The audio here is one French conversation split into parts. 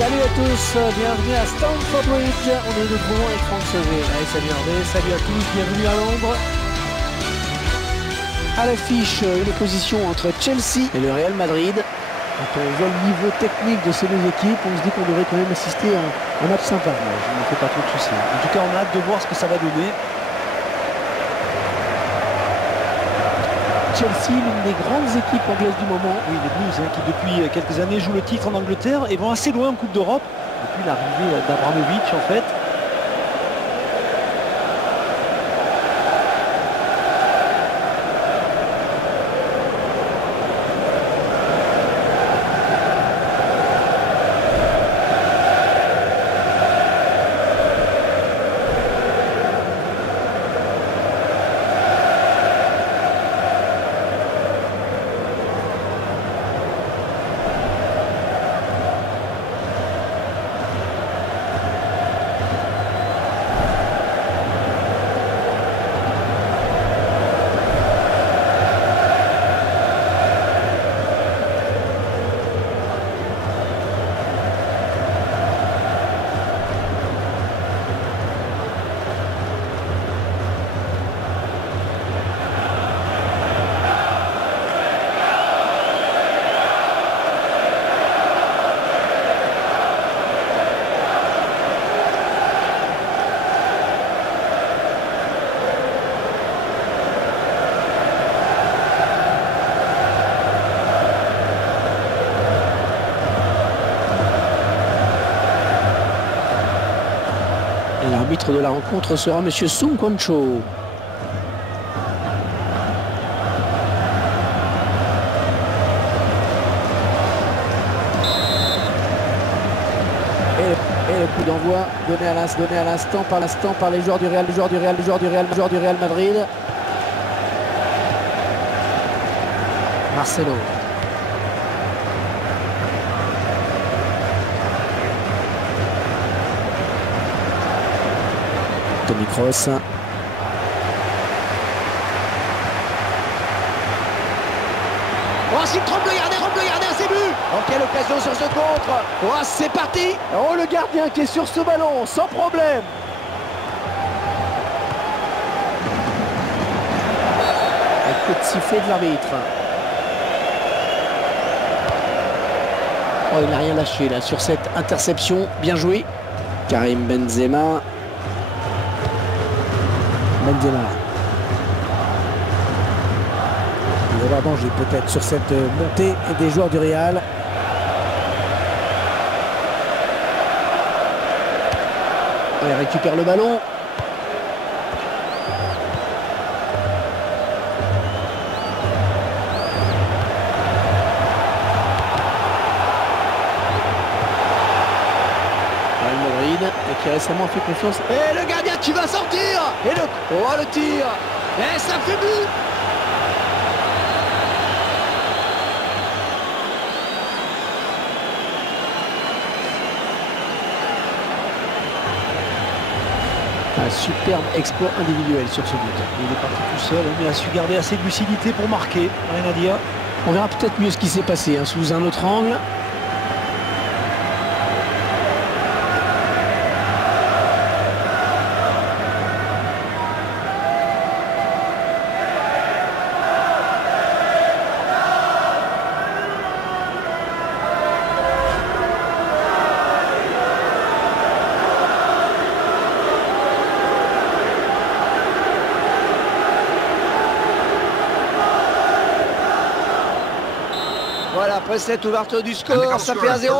Salut à tous, bienvenue à Stamford Bridge. On est de nouveau avec Franck Sauvé. Allez, salut Hervé, salut à tous, bienvenue à Londres. À l'affiche, une opposition entre Chelsea et le Real Madrid. Quand on voit le niveau technique de ces deux équipes, on se dit qu'on devrait quand même assister à un match sympa. Moi, je ne me fais pas trop de soucis. En tout cas, on a hâte de voir ce que ça va donner. Chelsea, l'une des grandes équipes anglaises du moment. Oui, les Blues, qui depuis quelques années jouent le titre en Angleterre et vont assez loin en Coupe d'Europe. Depuis l'arrivée d'Abramovich, en fait. L'arbitre de la rencontre sera M. Sung Kwon-cho. Et le coup d'envoi donné à l'instant par les joueurs du Real Madrid. Marcelo. Toni Kroos. Oh, s'il trompe le gardien, c'est but. Oh, quelle occasion sur ce contre. Oh, c'est parti. Oh, le gardien qui est sur ce ballon, sans problème. Un coup de sifflet de l'arbitre. Oh, il n'a rien lâché là sur cette interception. Bien joué. Karim Benzema. Il va y avoir danger peut-être sur cette montée des joueurs du Real. Il récupère le ballon. Qui récemment fait confiance. Et le gardien qui va sortir. Et le tir. Et ça fait but. Un superbe exploit individuel sur ce but. Il est parti tout seul, mais il a su garder assez de lucidité pour marquer. Rien à dire. On verra peut-être mieux ce qui s'est passé sous un autre angle. Voilà, après cette ouverture du score, ça fait 1-0.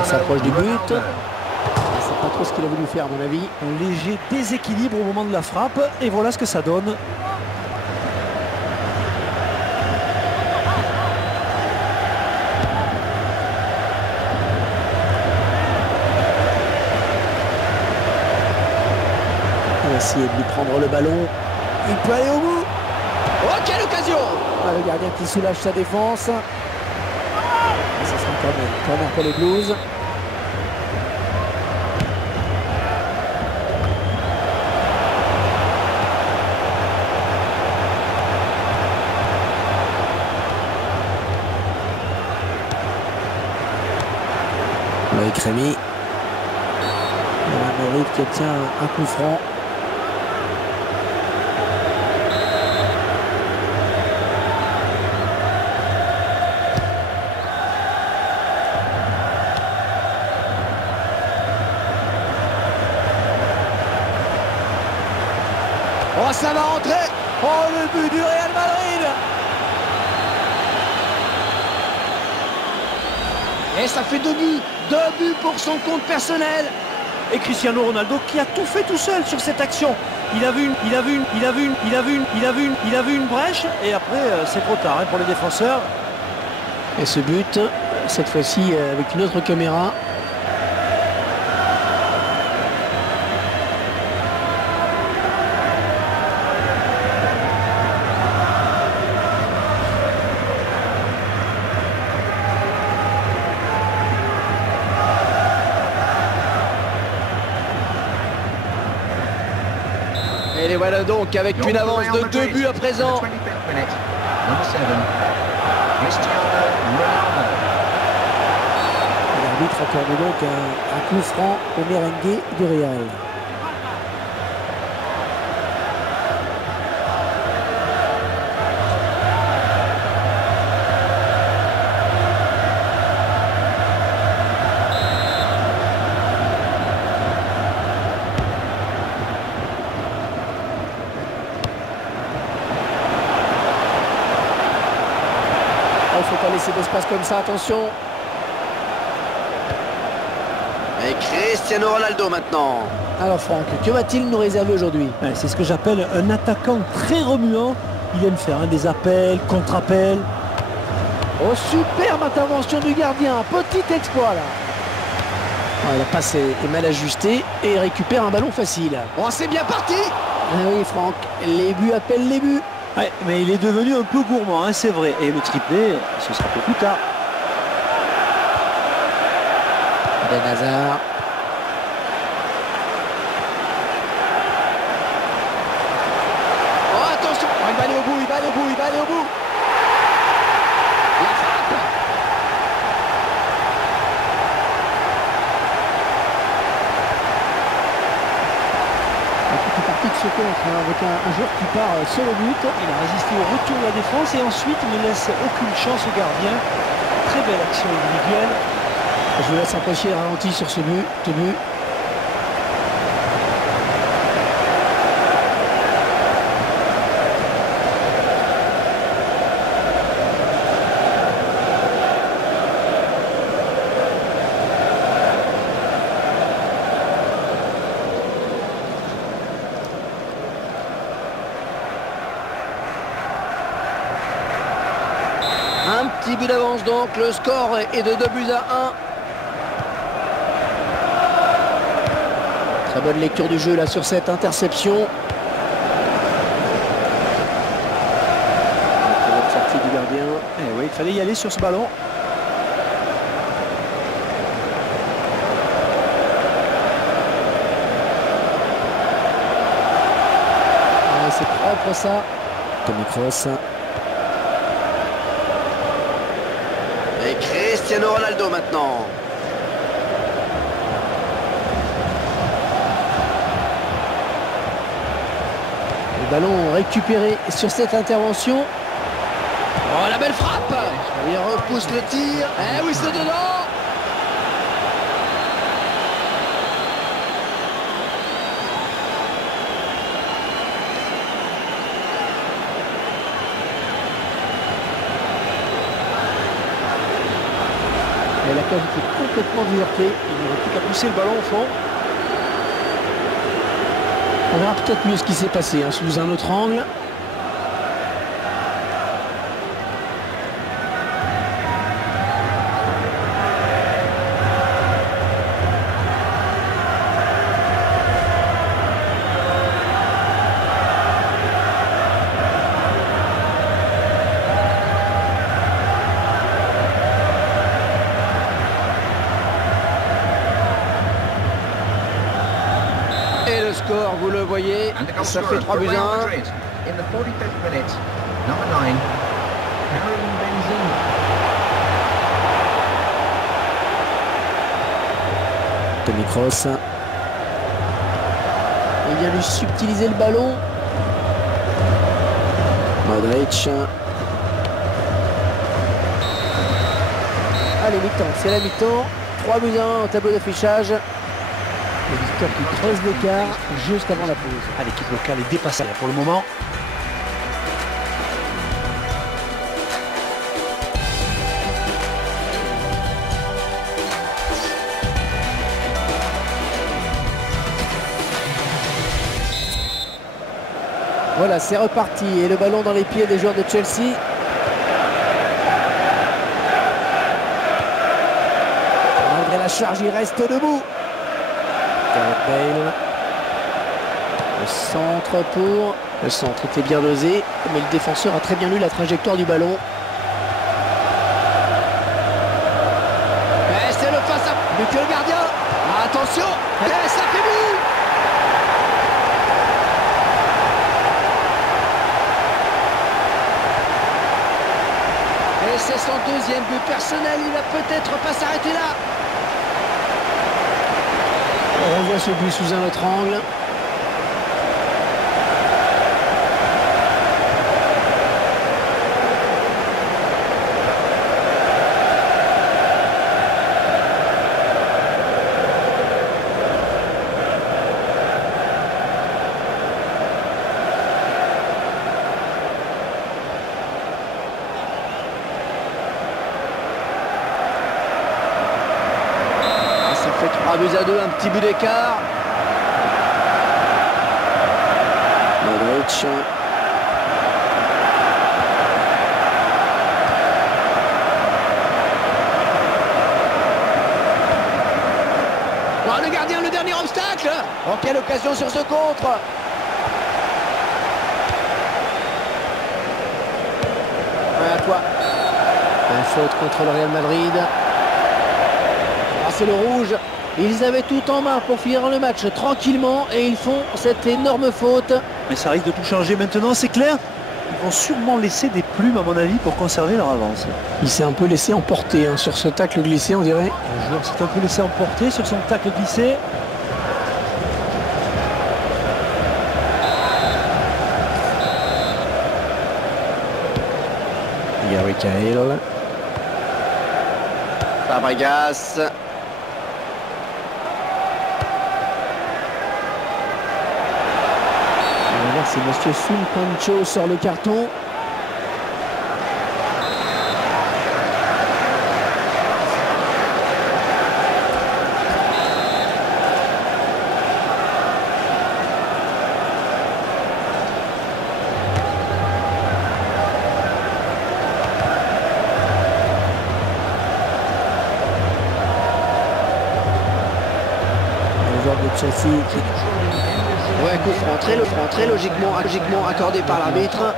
On s'approche du but. C'est pas trop ce qu'il a voulu faire à mon avis. Un léger déséquilibre au moment de la frappe. Et voilà ce que ça donne. On va essayer de lui prendre le ballon. Il peut aller au bout. Oh, quelle occasion. Le gardien qui soulage sa défense. Ça sera un corner pour les Blues. Avec Rémy. Madrid qui obtient un coup franc. Oh, ça va rentrer. Oh, le but du Real Madrid. Et ça fait 2 buts. 2 buts pour son compte personnel. Et Cristiano Ronaldo qui a tout fait tout seul sur cette action. Il a vu une brèche et après c'est trop tard pour les défenseurs. Et ce but, cette fois-ci avec une autre caméra. Et les voilà donc avec une avance de 2 buts à présent. L'arbitre accorde donc un coup franc au merengue du Real. Il ne faut pas laisser d'espace comme ça, attention. Et Cristiano Ronaldo maintenant. Alors Franck, que va-t-il nous réserver aujourd'hui? C'est ce que j'appelle un attaquant très remuant. Il aime faire des appels, contre-appels. Oh, superbe intervention du gardien, petit exploit là. La passe est mal ajustée et il récupère un ballon facile. Oh, c'est bien parti. Ah oui Franck, les buts appellent les buts. Ouais, mais il est devenu un peu gourmand, c'est vrai. Et le triplé, ce sera peu plus tard. Eden Hazard. Oh, attention. Oh, il va aller au bout, il va aller au bout, il va aller au bout. La frappe. Il est parti de ce contre avec un joueur qui part sur le but. Il a résisté au retour de la défense et ensuite il ne laisse aucune chance au gardien. Très belle action individuelle. Je vous laisse apprécier le ralenti sur ce but. Un petit but d'avance donc, le score est de 2 buts à 1. Très bonne lecture du jeu là sur cette interception. Très bonne sortie du gardien. Eh oui, il fallait y aller sur ce ballon. C'est propre ça. Toni Kroos. Et Cristiano Ronaldo maintenant. Le ballon récupéré sur cette intervention. Oh, la belle frappe. Il repousse le tir. Eh oui, c'est dedans. Et la cage était complètement désertée. Il n'aurait plus qu'à pousser le ballon au fond. On verra peut-être mieux ce qui s'est passé sous un autre angle. Et le score, vous le voyez, ça fait 3 buts à 1. In the 45th minute, number 9, Karim Benzema. Toni Kroos. Il vient lui subtiliser le ballon. Modric. Allez, mi-temps, c'est la mi-temps. 3-1 au tableau d'affichage. Les victoires qui creusent l'écart juste avant la pause. Ah, l'équipe locale est dépassée là, pour le moment. Voilà, c'est reparti. Et le ballon dans les pieds des joueurs de Chelsea. Malgré la charge, il reste debout. Gareth Bale. Le centre pour... Le centre était bien dosé, mais le défenseur a très bien lu la trajectoire du ballon. Et c'est le face à... Mais que le gardien. Attention. Et ça fait but. Et c'est son deuxième but personnel. Il va peut-être pas s'arrêter là. On revoit ce but sous un autre angle. Ça fait 3-2, un petit but d'écart. Modric. Oh, le gardien, le dernier obstacle. Oh, quelle occasion sur ce contre. À toi. Un faute contre le Real Madrid. Ah, c'est le rouge. Ils avaient tout en main pour finir le match tranquillement et ils font cette énorme faute. Mais ça risque de tout changer maintenant, c'est clair. Ils vont sûrement laisser des plumes, à mon avis, pour conserver leur avance. Il s'est un peu laissé emporter hein, sur ce tacle glissé, on dirait. Le joueur s'est un peu laissé emporter sur son tacle glissé. Gary Cahill. Fabregas. On va voir si Monsieur Sun Pancho sort le carton. Le joueur de Chelsea qui... Ouais, coup franc très logiquement accordé par l'arbitre. Le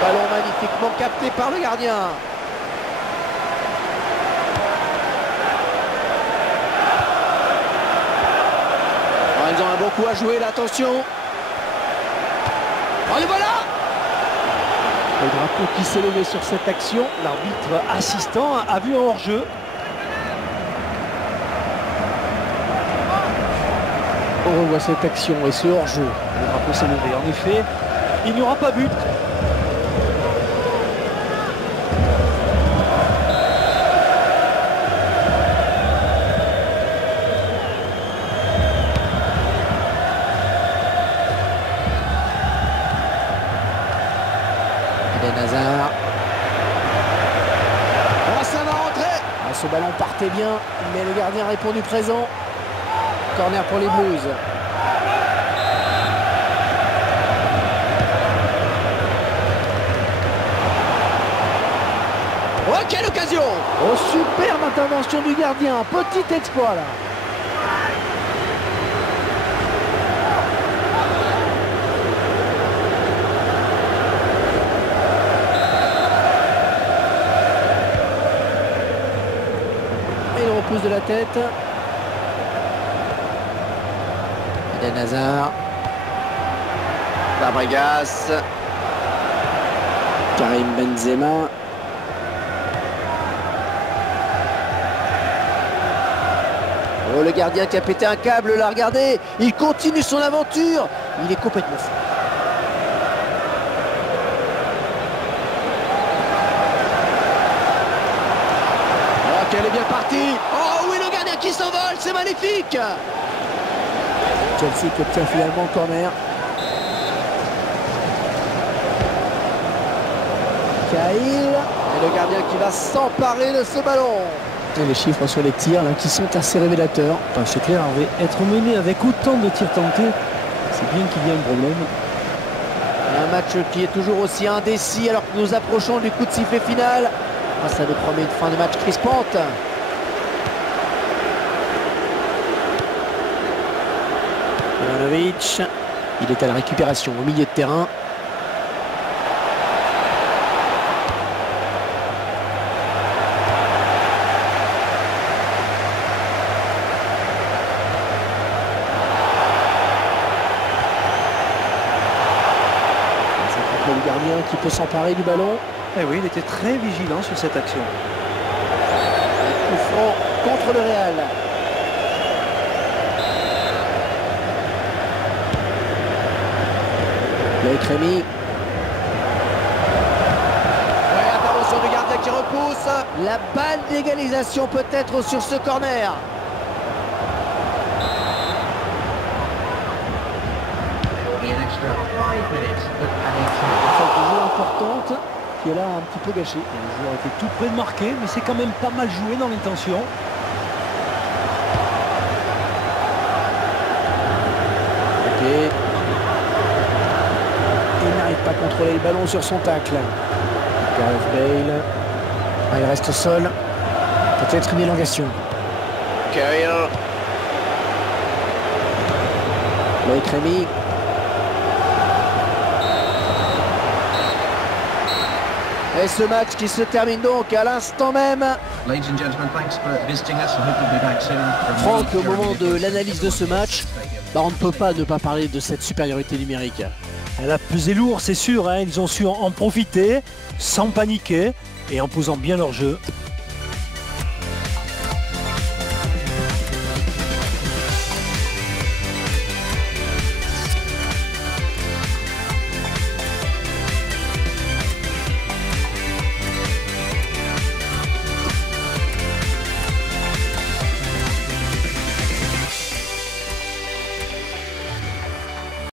ballon magnifiquement capté par le gardien. Oh, ils ont un bon coup à jouer, là, attention. Oh, le voilà. Le drapeau qui s'est levé sur cette action. L'arbitre assistant a vu un hors-jeu. On revoit cette action et ce hors-jeu. Le drapeau s'est levé. En effet, il n'y aura pas but. Eden Hazard. Oh, ça va rentrer. Ah, ce ballon partait bien, mais le gardien a répondu présent. Corner pour les Blues. Oh, quelle occasion. Oh, superbe intervention du gardien. Petit exploit là. Et il repousse de la tête. Eden Hazard. Fabregas. Karim Benzema. Oh, le gardien qui a pété un câble là, regardez. Il continue son aventure. Il est complètement fou. Oh, qu'elle est bien partie. Oh oui, le gardien qui s'envole, c'est magnifique. Chelsea qui obtient finalement le corner. Cahill. Et le gardien qui va s'emparer de ce ballon. Et les chiffres sur les tirs là, qui sont assez révélateurs. Enfin, c'est clair, être mené avec autant de tirs tentés, c'est bien qu'il y ait un problème. Un match qui est toujours aussi indécis alors que nous approchons du coup de sifflet final. Ça nous promet une fin de match crispante. Ivanovic, il est à la récupération au milieu de terrain. C'est le gardien qui peut s'emparer du ballon. Eh oui, il était très vigilant sur cette action. Coup franc contre le Real. Loïc Rémy. Ouais, intervention du gardien qui repousse. La balle d'égalisation peut-être sur ce corner. Be an extra 5 minutes of added time. Faute de jeu importante qui est là un petit peu gâchée. Le joueur était tout près de marquer, mais c'est quand même pas mal joué dans l'intention. Ok. Il n'arrive pas à contrôler le ballon sur son tacle. Gareth Bale. Ah, il reste au sol. Peut-être une élongation. Cahill. Loïc Rémy. Et ce match qui se termine donc à l'instant même. Ladies and gentlemen, thanks for visiting us. I hope you'll be back soon. Franck, au moment de l'analyse de ce match, on ne peut pas ne pas parler de cette supériorité numérique. Elle a pesé lourd, c'est sûr, hein. Ils ont su en profiter, sans paniquer et en posant bien leur jeu.